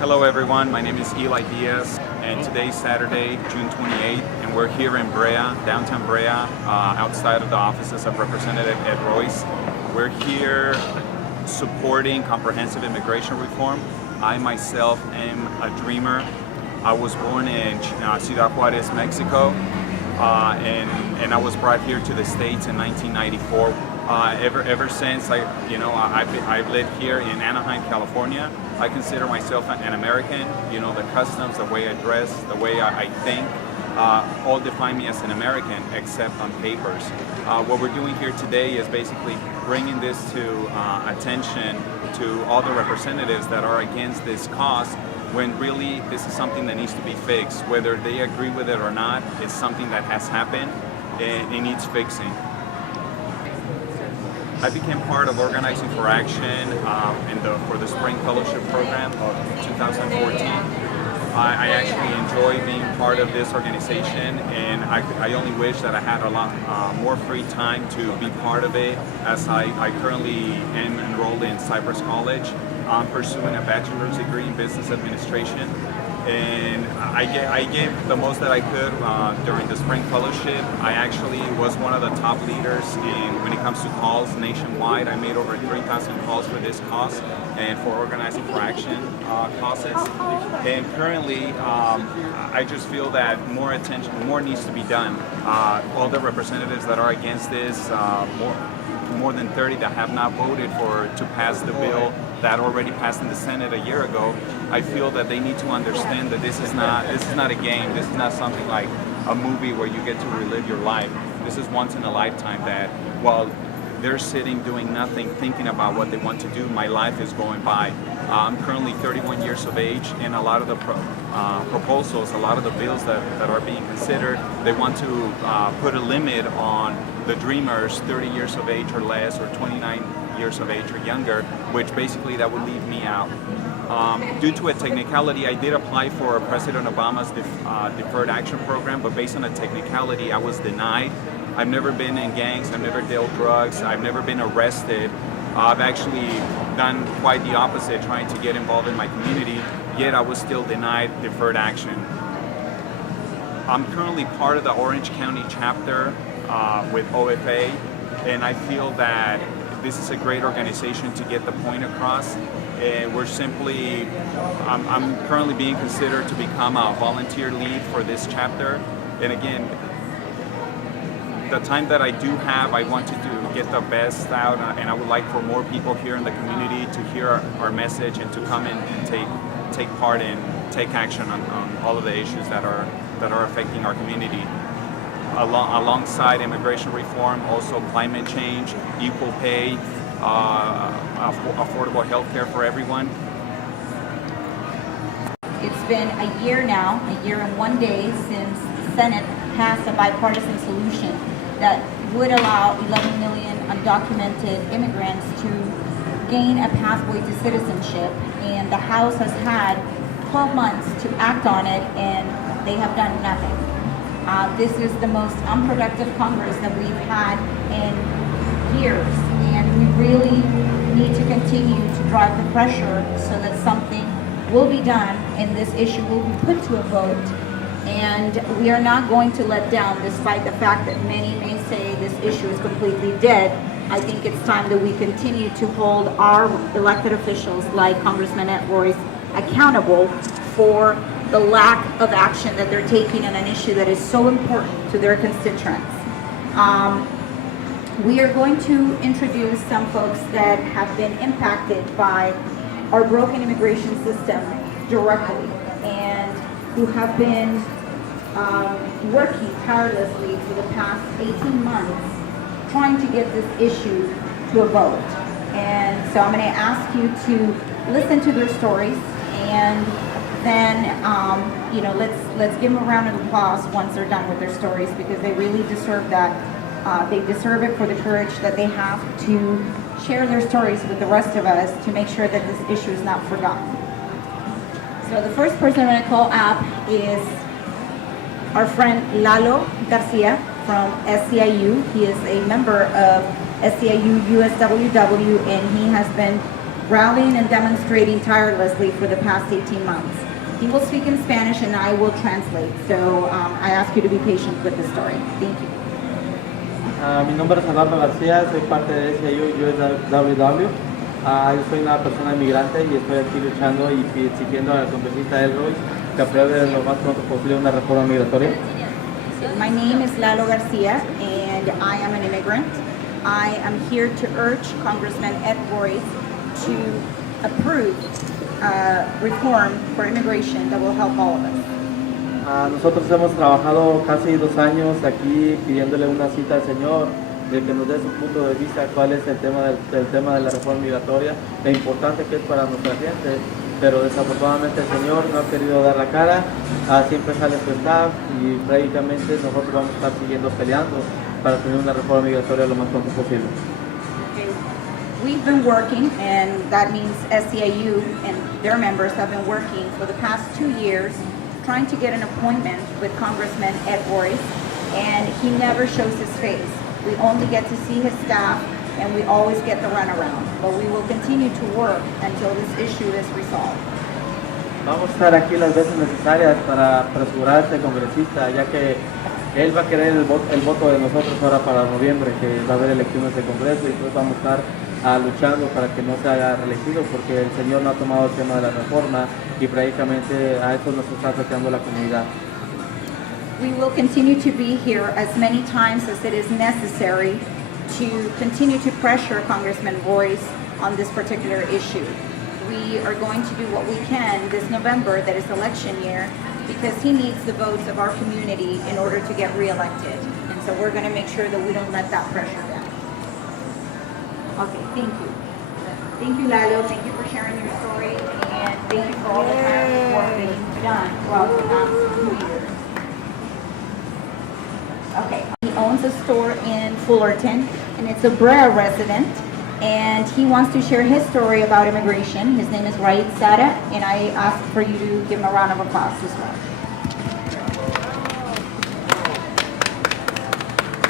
Hello everyone, my name is Eli Diaz, and today's Saturday, June 28th, and we're here in Brea, downtown Brea, outside of the offices of Representative Ed Royce. We're here supporting comprehensive immigration reform. I myself am a dreamer. I was born in Ciudad Juarez, Mexico, and I was brought here to the States in 1994. Ever since I've lived here in Anaheim, California. I consider myself an American. You know, the customs, the way I dress, the way I think, all define me as an American, except on papers. What we're doing here today is basically bringing this to attention to all the representatives that are against this cause, when really this is something that needs to be fixed. Whether they agree with it or not, it's something that has happened and it needs fixing. I became part of Organizing for Action for the Spring Fellowship Program of 2014. I actually enjoy being part of this organization, and I only wish that I had a lot more free time to be part of it, as I currently am enrolled in Cypress College. I'm pursuing a bachelor's degree in business administration, and I gave the most that I could during the Spring Fellowship. I actually was one of the top leaders when it comes to calls nationwide. I made over 3,000 calls for this cause and for Organizing for Action causes. And currently, I just feel that more needs to be done. All the representatives that are against this, more than 30 that have not voted to pass the bill that already passed in the Senate a year ago. I feel that they need to understand that this is not a game. This is not something like a movie where you get to relive your life. This is once in a lifetime that while they're sitting doing nothing, thinking about what they want to do, my life is going by. I'm currently 31 years of age, and a lot of the proposals, a lot of the bills that are being considered, they want to put a limit on the dreamers 30 years of age or less, or 29 years of age or younger, which basically that would leave me out. Due to a technicality, I did apply for President Obama's Deferred Action Program, but based on a technicality, I was denied. I've never been in gangs, I've never dealt drugs, I've never been arrested. I've actually done quite the opposite, trying to get involved in my community, yet I was still denied deferred action. I'm currently part of the Orange County chapter with OFA, and I feel that this is a great organization to get the point across. And I'm currently being considered to become a volunteer lead for this chapter. And again, the time that I do have, I want to get the best out, and I would like for more people here in the community to hear our message and to come in and take part and take action on all of the issues that are affecting our community. Alongside immigration reform, also climate change, equal pay, affordable health care for everyone. It's been a year now, a year and 1 day, since the Senate passed a bipartisan solution that would allow 11 million undocumented immigrants to gain a pathway to citizenship. And the House has had 12 months to act on it, and they have done nothing. This is the most unproductive Congress that we've had in years, and we really need to continue to drive the pressure so that something will be done and this issue will be put to a vote. And we are not going to let down, despite the fact that many may say this issue is completely dead. I think it's time that we continue to hold our elected officials, like Congressman Ed Royce, accountable for the lack of action that they're taking on an issue that is so important to their constituents. We are going to introduce some folks that have been impacted by our broken immigration system directly, and who have been working tirelessly for the past 18 months trying to get this issue to a vote. And so I'm going to ask you to listen to their stories, and then let's give them a round of applause once they're done with their stories, because they really deserve that. They deserve it for the courage that they have to share their stories with the rest of us to make sure that this issue is not forgotten. So the first person I'm going to call up is our friend Lalo Garcia from SCIU. He is a member of SCIU USWW, and he has been rallying and demonstrating tirelessly for the past 18 months. He will speak in Spanish and I will translate, so I ask you to be patient with the story. Thank you. Mi nombre es Eduardo García, soy parte de SIU USWW. Yo soy una persona inmigrante y estoy aquí luchando y exigiendo al congresista Ed Royce que apruebe lo más pronto posible una reforma migratoria. My name is Lalo Garcia and I am an immigrant. I am here to urge Congressman Ed Royce to approve reform for immigration that will help all of us. Nosotros hemos trabajado casi 2 años aquí pidiéndole una cita al Señor de que nos dé su punto de vista cuál es el tema de la reforma migratoria, lo importante que es para nuestra gente, pero desafortunadamente el Señor no ha querido dar la cara, siempre sale su staff y prácticamente nosotros vamos a estar siguiendo peleando para tener una reforma migratoria lo más pronto posible. We've been working, and that means SEIU and their members have been working for the past 2 years trying to get an appointment with Congressman Ed Royce, and he never shows his face. We only get to see his staff, and we always get the runaround. But we will continue to work until this issue is resolved. Vamos a estar aquí las veces necesarias para asegurar a este congresista, ya que él va a querer el voto de nosotros ahora para noviembre, que va a haber elecciones de Congreso, y entonces vamos a estar luchando para que no se haya reelegido, porque el Señor no ha tomado el tema de la reforma y prácticamente a eso nos está afectando la comunidad. We will continue to be here as many times as it is necessary to continue to pressure Congressman Royce on this particular issue. We are going to do what we can this November, that is election year, because he needs the votes of our community in order to get reelected. And so we're going to make sure that we don't let that pressure down. Okay, thank you. Thank you, Lalo. Thank you for sharing your story, and thank you for all the hard work that you've done throughout the past 2 years. Okay, he owns a store in Fullerton, and it's a Brea resident, and he wants to share his story about immigration. His name is Raid Sada, and I ask for you to give him a round of applause as well.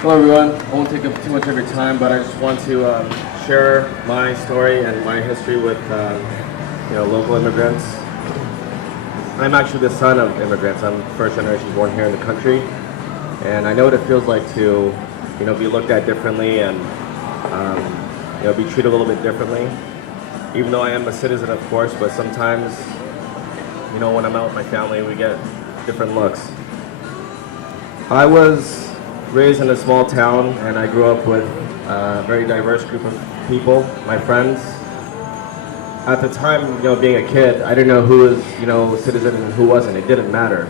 Hello everyone, I won't take up too much of your time, but I just want to share my story and my history with local immigrants. I'm actually the son of immigrants. I'm first generation born here in the country, and I know what it feels like to be looked at differently and be treated a little bit differently. Even though I am a citizen, of course, but sometimes when I'm out with my family, we get different looks. I was raised in a small town, and I grew up with a very diverse group of people, my friends. At the time, being a kid, I didn't know who was, a citizen and who wasn't. It didn't matter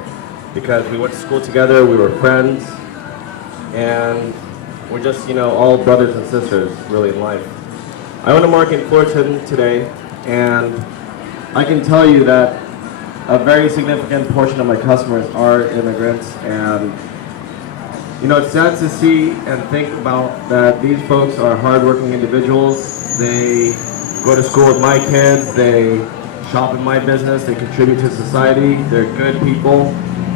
because we went to school together, we were friends, and we're just, all brothers and sisters, really, in life. I own a market in Fullerton today, and I can tell you that a very significant portion of my customers are immigrants, and it's sad to see and think about that these folks are hardworking individuals. They go to school with my kids, they shop in my business, they contribute to society, they're good people,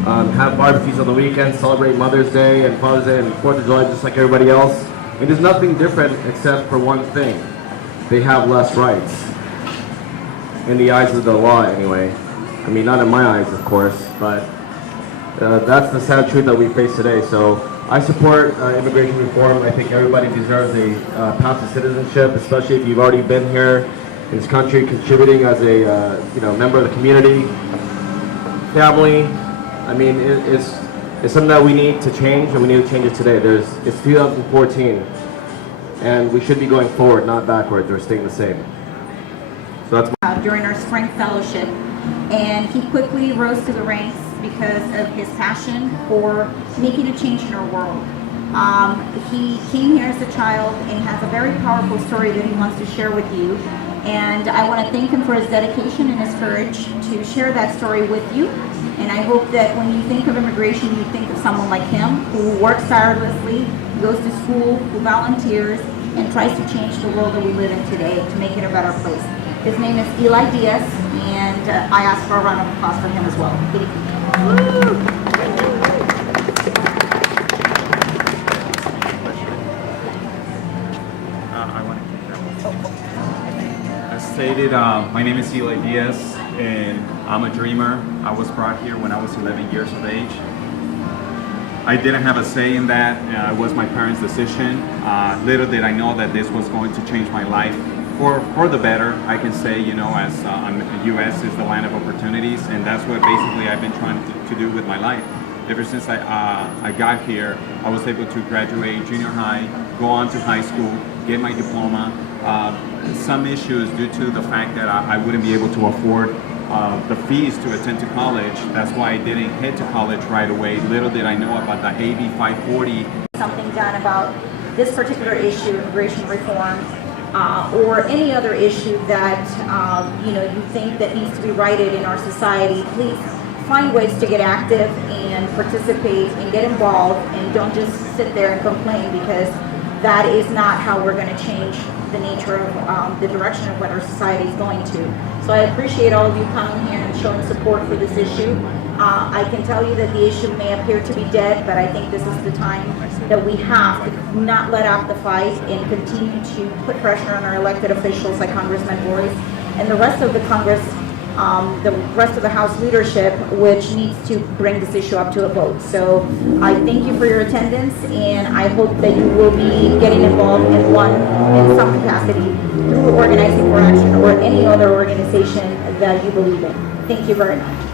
have barbecues on the weekends, celebrate Mother's Day and Father's Day and 4th of July just like everybody else. And there's nothing different except for one thing. They have less rights. In the eyes of the law, anyway. I mean, not in my eyes, of course, but that's the sad truth that we face today. So I support immigration reform. I think everybody deserves a path to citizenship, especially if you've already been here in this country, contributing as a member of the community, family. I mean, it's something that we need to change, and we need to change it today. It's 2014, and we should be going forward, not backwards, or staying the same. So that's during our Strength Fellowship, and he quickly rose to the ranks because of his passion for making a change in our world. He came here as a child and has a very powerful story that he wants to share with you. And I want to thank him for his dedication and his courage to share that story with you. And I hope that when you think of immigration, you think of someone like him who works tirelessly, goes to school, who volunteers, and tries to change the world that we live in today to make it a better place. His name is Eli Diaz, and I ask for a round of applause for him as well. Thank you. I want to keep that one. stated, my name is Eli Diaz, and I'm a dreamer. I was brought here when I was 11 years of age. I didn't have a say in that. It was my parents' decision. Little did I know that this was going to change my life for the better. I can say, you know, as the U.S. is the land of opportunities, and that's what basically I've been trying to do with my life. Ever since I got here, I was able to graduate junior high, go on to high school, get my diploma. Some issues due to the fact that I wouldn't be able to afford the fees to attend to college. That's why I didn't head to college right away. Little did I know about the AB 540. Something done about this particular issue, immigration reform, or any other issue that you think that needs to be righted in our society, please find ways to get active and participate and get involved, and don't just sit there and complain, because that is not how we're going to change the nature of the direction of what our society is going to. So I appreciate all of you coming here and showing support for this issue. I can tell you that the issue may appear to be dead, but I think this is the time that we have to not let out the fight and continue to put pressure on our elected officials like Congressman Royce and the rest of the Congress, the rest of the House leadership, which needs to bring this issue up to a vote. So I thank you for your attendance, and I hope that you will be getting involved in some capacity through Organizing for Action or any other organization that you believe in. Thank you very much.